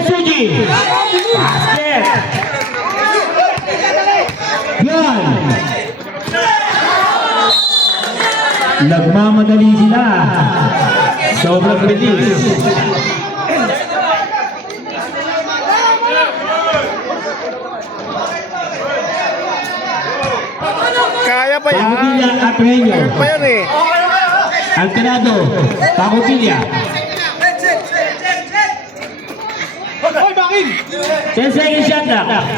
Suji, basket. Yan. Nagmamadali sila. Sobrang bilis. Kaya pa yan. Pagutilla at Reño. Kaya pa yan eh. Alternado, Pagutilla. 10 seconds shot clock.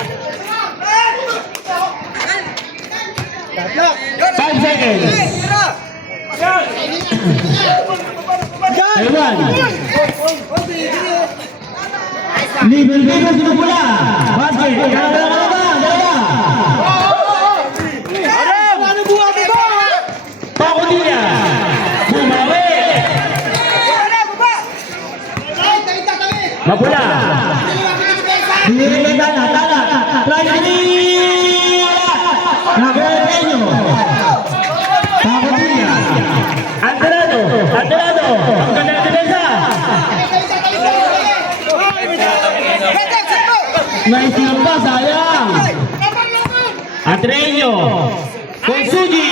5 seconds. Taiwan. Libre-libre sila pula. Basket. Dalawa. Pagutilla. Bumawi. Mapula. Dili tala. Try three. Nagreño. Pagutilla. Alterado. Ang ganda ng depensa. Naisilang pa, sayang. Reño. Kung Suji.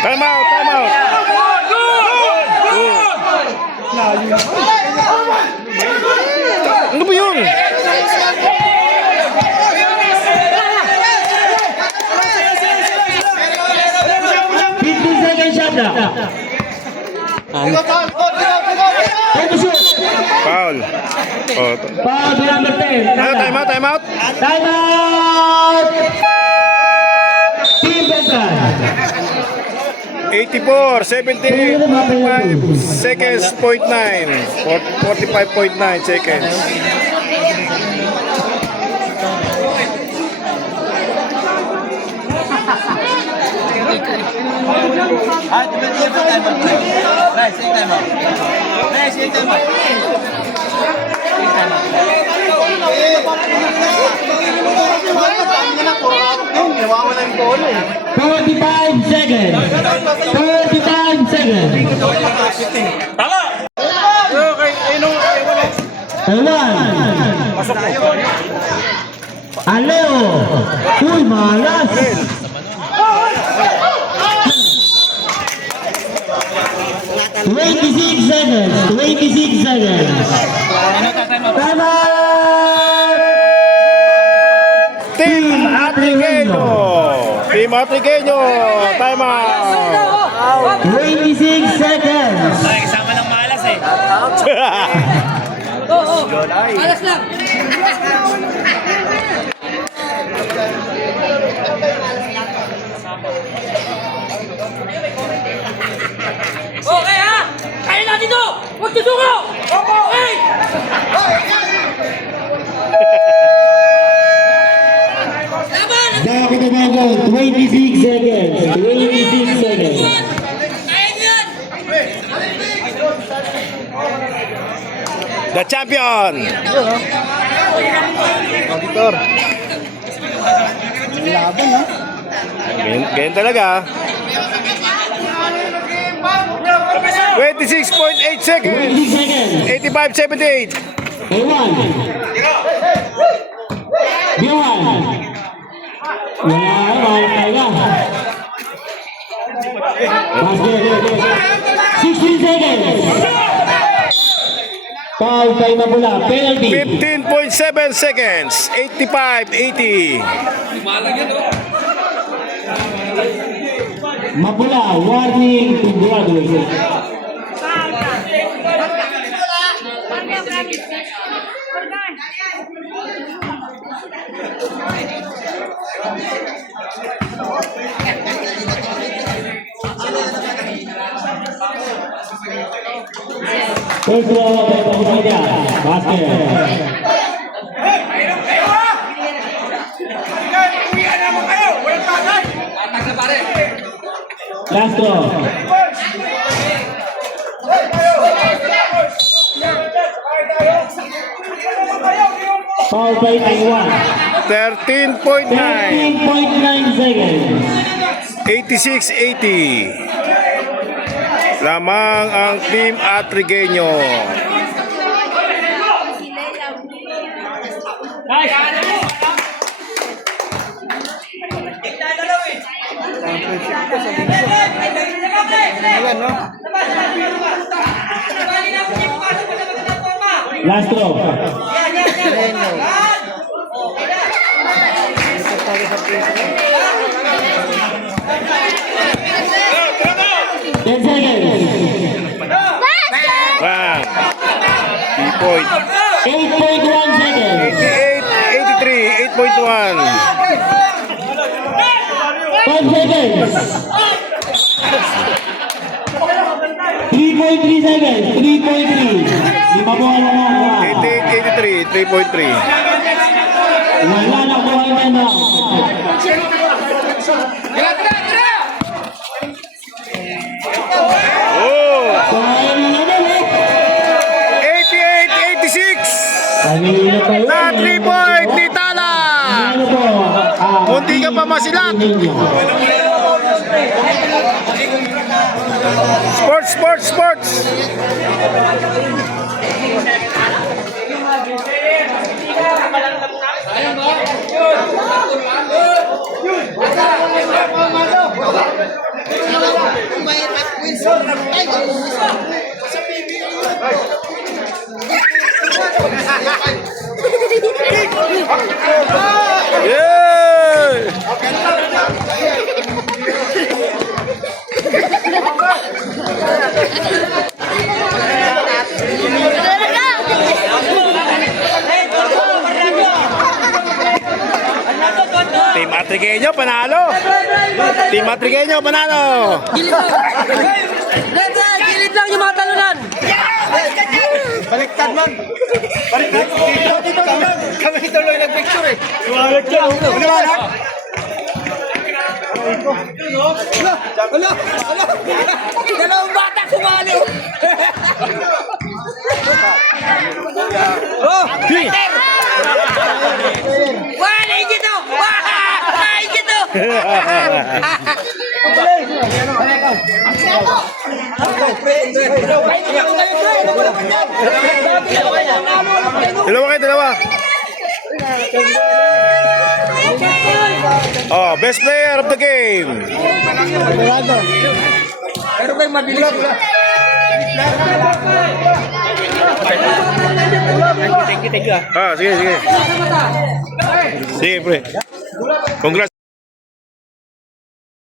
Time out. Ano ba yun? Shot na. Foul. Oh. Foul, number 10. Time out. Time out! Team Betran. 84, 75 seconds, 45.9 seconds. Forty-five seconds. Aleo. Uy, malas. Twenty-six seconds. Time out! Team Atriqueño. Time out. 26 seconds. Ay, kasama ng malas eh. Malas lang. Okay ha? Kaya natin to! Huwag tusuko! Okay! Dako na bago, 26 seconds. The champion. Ganyan talaga. 26.8 seconds. 85-78. Ewan. Biwan. Basket. 16 seconds. Foul time na pula. Penalty. 15.7 seconds. 85-80. Mapula. Warning to graduate. First row by Pagutilla. Basket. Last draw. Foul by Taiwan. 13.9. 13.9 seconds. 86-80. Lamang ang Team Atrigueño. Last draw. 10 seconds. Bang. 3 point. 8.1 seconds. 83, 8.1. 5 seconds. 3.3 seconds. 3.3. Lima po ang mga. 88, 83, 3.3. Wala na po ang ganda. Oh! Kaya na naman. 88, 86. Kanina pa yun. Na 3 point ni Tala. Ano po? Munti ka pa masilat. Sports, sports, sports. Yeah! Team Atrigueño, panalo! Team Atrigueño, panalo! Gilid lang yung mga talunan. Baliktad man. Baliktad. Dito. Kami tuloy nag-picture eh. Iwalag ka. Iwalag. Ala. Dalawang bata sumali. Oh, Peter. Wah, naigit to! Wah, naigit to! Dalawa kayo, dalawa. Oh, best player of the game. Pero kayo mabilis. Ah, sige, sige. Sige, pre. Congrats.